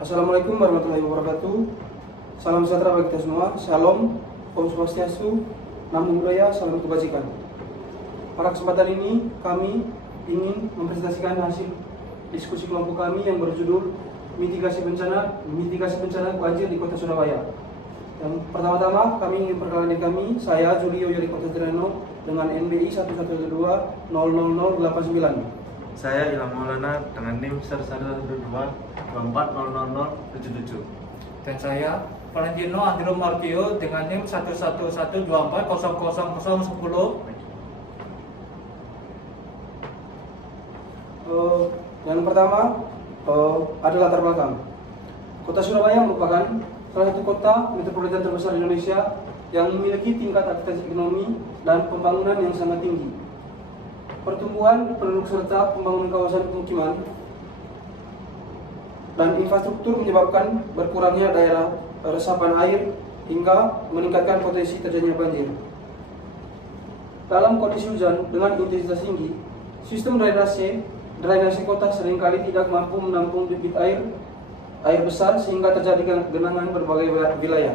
Assalamualaikum warahmatullahi wabarakatuh. Salam sejahtera bagi kita semua. Shalom, Om Swastiastu, Namo Buddhaya, salam kebajikan. Pada kesempatan ini kami ingin mempresentasikan hasil diskusi kelompok kami yang berjudul mitigasi bencana banjir di Kota Surabaya. Yang pertama-tama kami ingin perkenalan diri kami. Saya Julio Yori Kota Tereno dengan NBI 112000089. Saya Ilham Maulana dengan NIM 11224000077. Dan saya Valentino Andro Markio dengan NIM 11124000010. Yang pertama adalah latar belakang. Kota Surabaya merupakan salah satu kota metropolitan terbesar di Indonesia yang memiliki tingkat aktivitas ekonomi dan pembangunan yang sangat tinggi. Pertumbuhan penduduk serta pembangunan kawasan pemukiman dan infrastruktur menyebabkan berkurangnya daerah resapan air hingga meningkatkan potensi terjadinya banjir. Dalam kondisi hujan dengan intensitas tinggi, sistem drainase kota seringkali tidak mampu menampung debit air besar sehingga terjadi genangan berbagai wilayah.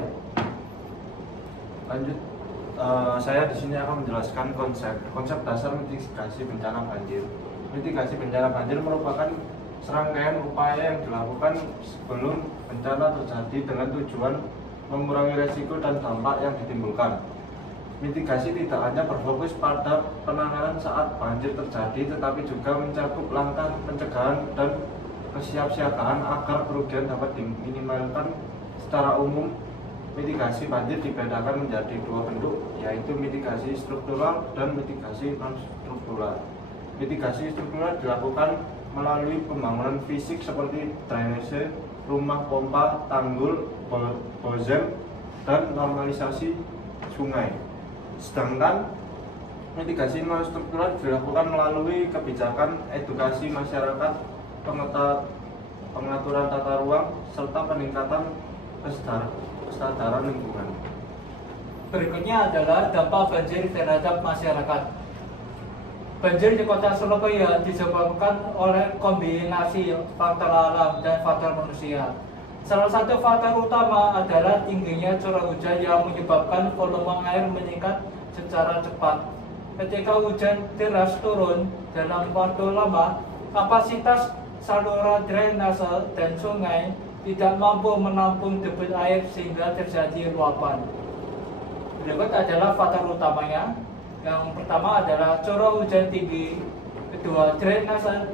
Lanjut, saya di sini akan menjelaskan konsep dasar mitigasi bencana banjir. Mitigasi bencana banjir merupakan serangkaian upaya yang dilakukan sebelum bencana terjadi dengan tujuan mengurangi resiko dan dampak yang ditimbulkan. Mitigasi tidak hanya berfokus pada penanganan saat banjir terjadi, tetapi juga mencakup langkah pencegahan dan kesiapsiagaan agar kerugian dapat diminimalkan. Secara umum, mitigasi banjir dibedakan menjadi dua bentuk, yaitu mitigasi struktural dan mitigasi non-struktural. Mitigasi struktural dilakukan melalui pembangunan fisik seperti drainase, rumah pompa, tanggul, bozem, dan normalisasi sungai. Sedangkan mitigasi non-struktural dilakukan melalui kebijakan edukasi masyarakat, pengaturan tata ruang, serta peningkatan kesadaran lingkungan. Berikutnya adalah dampak banjir terhadap masyarakat. Banjir di Kota Surabaya disebabkan oleh kombinasi faktor alam dan faktor manusia. Salah satu faktor utama adalah tingginya curah hujan yang menyebabkan volume air meningkat secara cepat. Ketika hujan deras turun dalam waktu lama, kapasitas saluran drainase dan sungai tidak mampu menampung debit air sehingga terjadi luapan. Berikut adalah faktor utamanya. Yang pertama adalah curah hujan tinggi, kedua drainase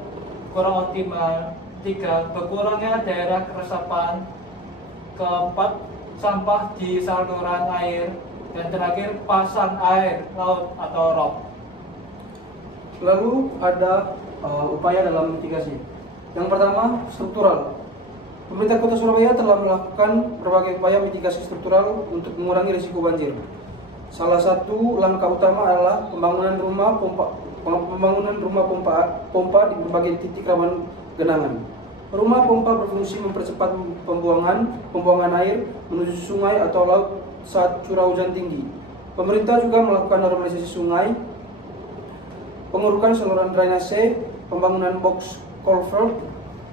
kurang optimal, tiga berkurangnya daerah resapan, keempat sampah di saluran air, dan terakhir pasang air laut atau rop. Lalu ada upaya dalam mitigasi. Yang pertama, struktural. Pemerintah Kota Surabaya telah melakukan berbagai upaya mitigasi struktural untuk mengurangi risiko banjir. Salah satu langkah utama adalah pembangunan rumah pompa di berbagai titik rawan genangan. Rumah pompa berfungsi mempercepat pembuangan air menuju sungai atau laut saat curah hujan tinggi. Pemerintah juga melakukan normalisasi sungai, pengurukan saluran drainase, pembangunan box culvert,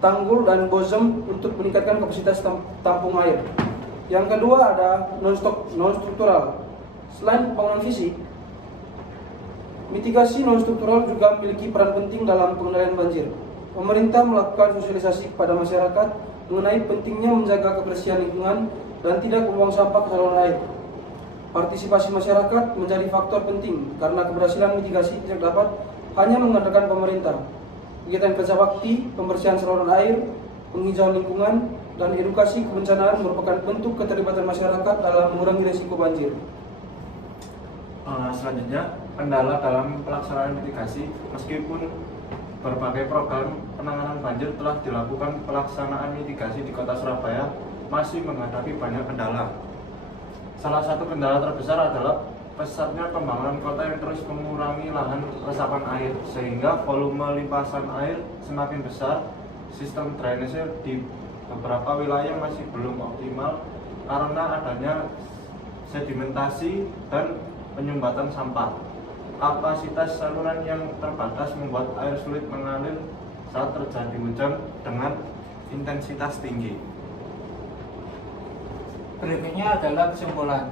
tanggul dan bozem untuk meningkatkan kapasitas tampung air. Yang kedua ada non-struktural. Selain pembangunan fisik, mitigasi non-struktural juga memiliki peran penting dalam pengendalian banjir. Pemerintah melakukan sosialisasi kepada masyarakat mengenai pentingnya menjaga kebersihan lingkungan dan tidak membuang sampah ke saluran air. Partisipasi masyarakat menjadi faktor penting karena keberhasilan mitigasi tidak dapat hanya mengandalkan pemerintah. Kegiatan kerja bakti, pembersihan saluran air, penghijauan lingkungan, dan edukasi kebencanaan merupakan bentuk keterlibatan masyarakat dalam mengurangi risiko banjir. Selanjutnya, kendala dalam pelaksanaan mitigasi. Meskipun berbagai program penanganan banjir telah dilakukan, pelaksanaan mitigasi di Kota Surabaya masih menghadapi banyak kendala. Salah satu kendala terbesar adalah pesatnya pembangunan kota yang terus mengurangi lahan resapan air, sehingga volume limpasan air semakin besar. Sistem drainase di beberapa wilayah masih belum optimal karena adanya sedimentasi dan penyumbatan sampah. Kapasitas saluran yang terbatas membuat air sulit mengalir saat terjadi hujan dengan intensitas tinggi. Berikutnya adalah kesimpulan.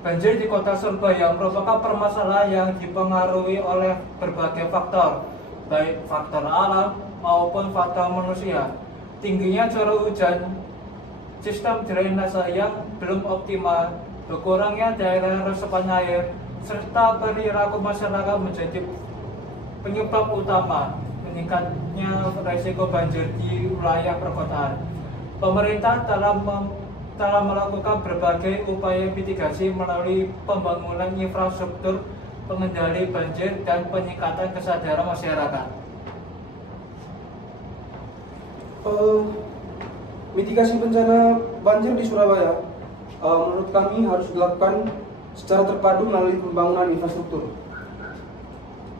Banjir di Kota Surabaya merupakan permasalahan yang dipengaruhi oleh berbagai faktor, baik faktor alam maupun faktor manusia. Tingginya curah hujan, sistem drainase yang belum optimal, berkurangnya daerah resapan air, serta perilaku masyarakat menjadi penyebab utama meningkatnya risiko banjir di wilayah perkotaan. Pemerintah telah melakukan berbagai upaya mitigasi melalui pembangunan infrastruktur, pengendali banjir, dan peningkatan kesadaran masyarakat. Mitigasi bencana banjir di Surabaya menurut kami harus dilakukan secara terpadu melalui pembangunan infrastruktur,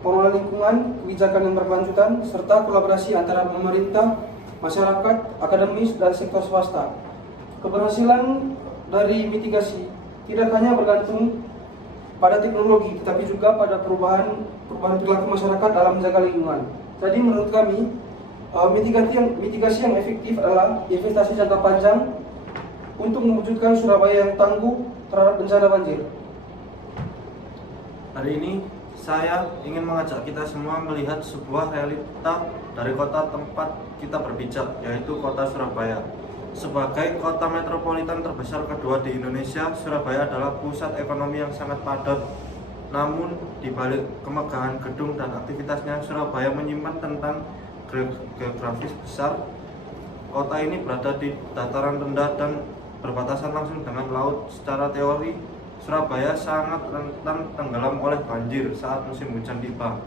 pengelolaan lingkungan, kebijakan yang berkelanjutan, serta kolaborasi antara pemerintah, masyarakat, akademis, dan sektor swasta. Keberhasilan dari mitigasi tidak hanya bergantung pada teknologi, tetapi juga pada perubahan perilaku masyarakat dalam menjaga lingkungan. Jadi menurut kami, mitigasi yang efektif adalah investasi jangka panjang untuk mewujudkan Surabaya yang tangguh terhadap bencana banjir. Hari ini saya ingin mengajak kita semua melihat sebuah realita dari kota tempat kita berpijak, yaitu kota Surabaya. Sebagai kota metropolitan terbesar kedua di Indonesia, Surabaya adalah pusat ekonomi yang sangat padat. Namun, di balik kemegahan gedung dan aktivitasnya, Surabaya menyimpan tentang geografis besar. Kota ini berada di dataran rendah dan berbatasan langsung dengan laut. Secara teori, Surabaya sangat rentan tenggelam oleh banjir saat musim hujan tiba.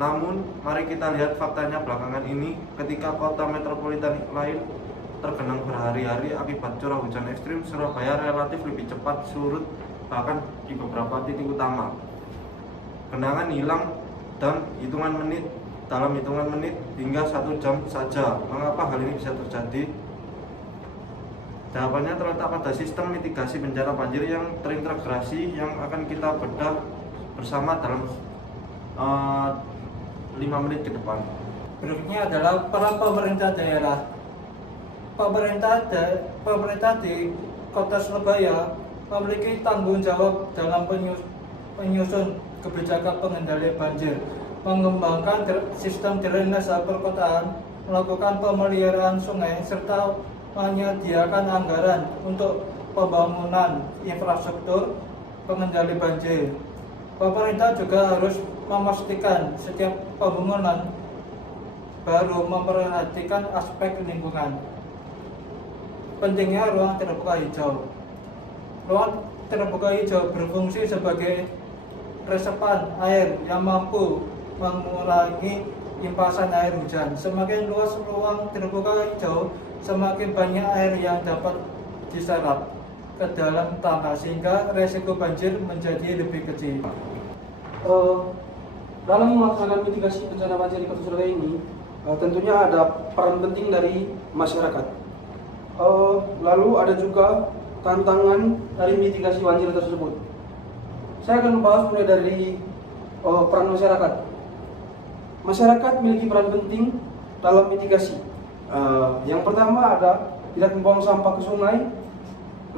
Namun, mari kita lihat faktanya belakangan ini, ketika kota metropolitan lain tergenang berhari-hari akibat curah hujan ekstrim, Surabaya relatif lebih cepat surut, bahkan di beberapa titik utama. Genangan hilang dalam hitungan menit hingga 1 jam saja. Mengapa hal ini bisa terjadi? Jawabannya terletak pada sistem mitigasi bencana banjir yang terintegrasi yang akan kita bedah bersama dalam 5 menit ke depan. Berikutnya adalah peran pemerintah daerah. Pemerintah di Kota Surabaya memiliki tanggung jawab dalam penyusun kebijakan pengendali banjir, mengembangkan sistem drainase perkotaan, melakukan pemeliharaan sungai, serta menyediakan anggaran untuk pembangunan infrastruktur pengendali banjir. Pemerintah juga harus memastikan setiap pembangunan baru memperhatikan aspek lingkungan. Pentingnya ruang terbuka hijau. Ruang terbuka hijau berfungsi sebagai resepan air yang mampu mengurangi limpasan air hujan. Semakin luas ruang terbuka hijau, semakin banyak air yang dapat diserap ke dalam tanah sehingga resiko banjir menjadi lebih kecil. Dalam melaksanakan mitigasi bencana banjir di Kota Surabaya ini, tentunya ada peran penting dari masyarakat. Lalu ada juga tantangan dari mitigasi banjir tersebut. Saya akan membahas mulai dari peran masyarakat. Masyarakat memiliki peran penting dalam mitigasi. Yang pertama ada tidak membuang sampah ke sungai,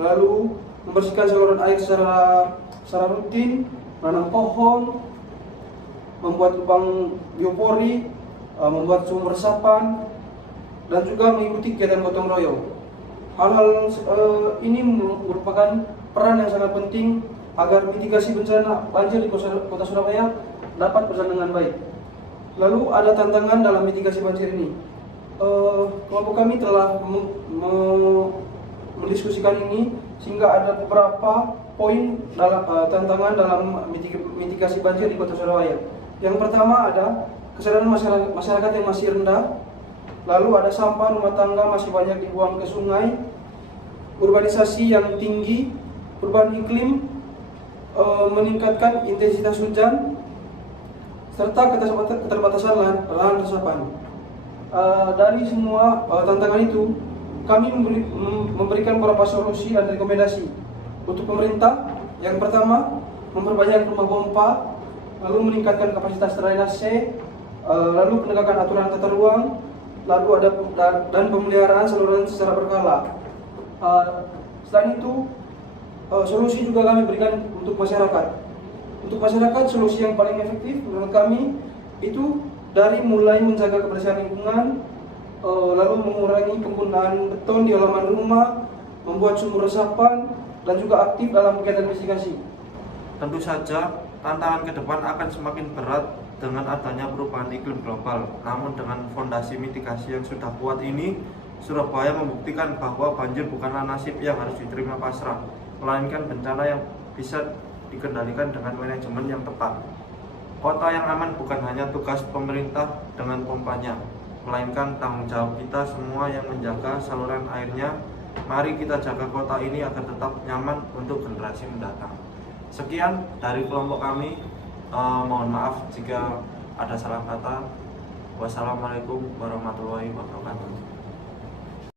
lalu membersihkan saluran air secara rutin, menanam pohon, membuat lubang biopori, membuat sumur resapan, dan juga mengikuti kegiatan gotong royong. Hal-hal ini merupakan peran yang sangat penting agar mitigasi bencana banjir di Kota Surabaya dapat berjalan dengan baik. Lalu ada tantangan dalam mitigasi banjir ini. Kelompok kami telah mendiskusikan ini sehingga ada beberapa poin dalam tantangan dalam mitigasi banjir di Kota Surabaya. Yang pertama ada kesadaran masyarakat yang masih rendah. Lalu ada sampah rumah tangga masih banyak dibuang ke sungai, urbanisasi yang tinggi, perubahan iklim, meningkatkan intensitas hujan, serta keterbatasan lahan resapan. Dari semua tantangan itu, kami memberikan beberapa solusi dan rekomendasi untuk pemerintah. Yang pertama, memperbanyak rumah pompa, lalu meningkatkan kapasitas drainase, lalu penegakan aturan tata ruang, lalu ada dan pemeliharaan saluran secara berkala. Selain itu, Solusi juga kami berikan untuk masyarakat. Untuk masyarakat, solusi yang paling efektif menurut kami itu dari mulai menjaga kebersihan lingkungan, lalu mengurangi penggunaan beton di halaman rumah, membuat sumur resapan, dan juga aktif dalam kegiatan mitigasi. Tentu saja, tantangan ke depan akan semakin berat dengan adanya perubahan iklim global. Namun dengan fondasi mitigasi yang sudah kuat ini, Surabaya membuktikan bahwa banjir bukanlah nasib yang harus diterima pasrah, melainkan bencana yang bisa dikendalikan dengan manajemen yang tepat. Kota yang aman bukan hanya tugas pemerintah dengan pompanya, melainkan tanggung jawab kita semua yang menjaga saluran airnya. Mari kita jaga kota ini agar tetap nyaman untuk generasi mendatang. Sekian dari kelompok kami. Mohon maaf jika ada salah kata. Wassalamualaikum warahmatullahi wabarakatuh.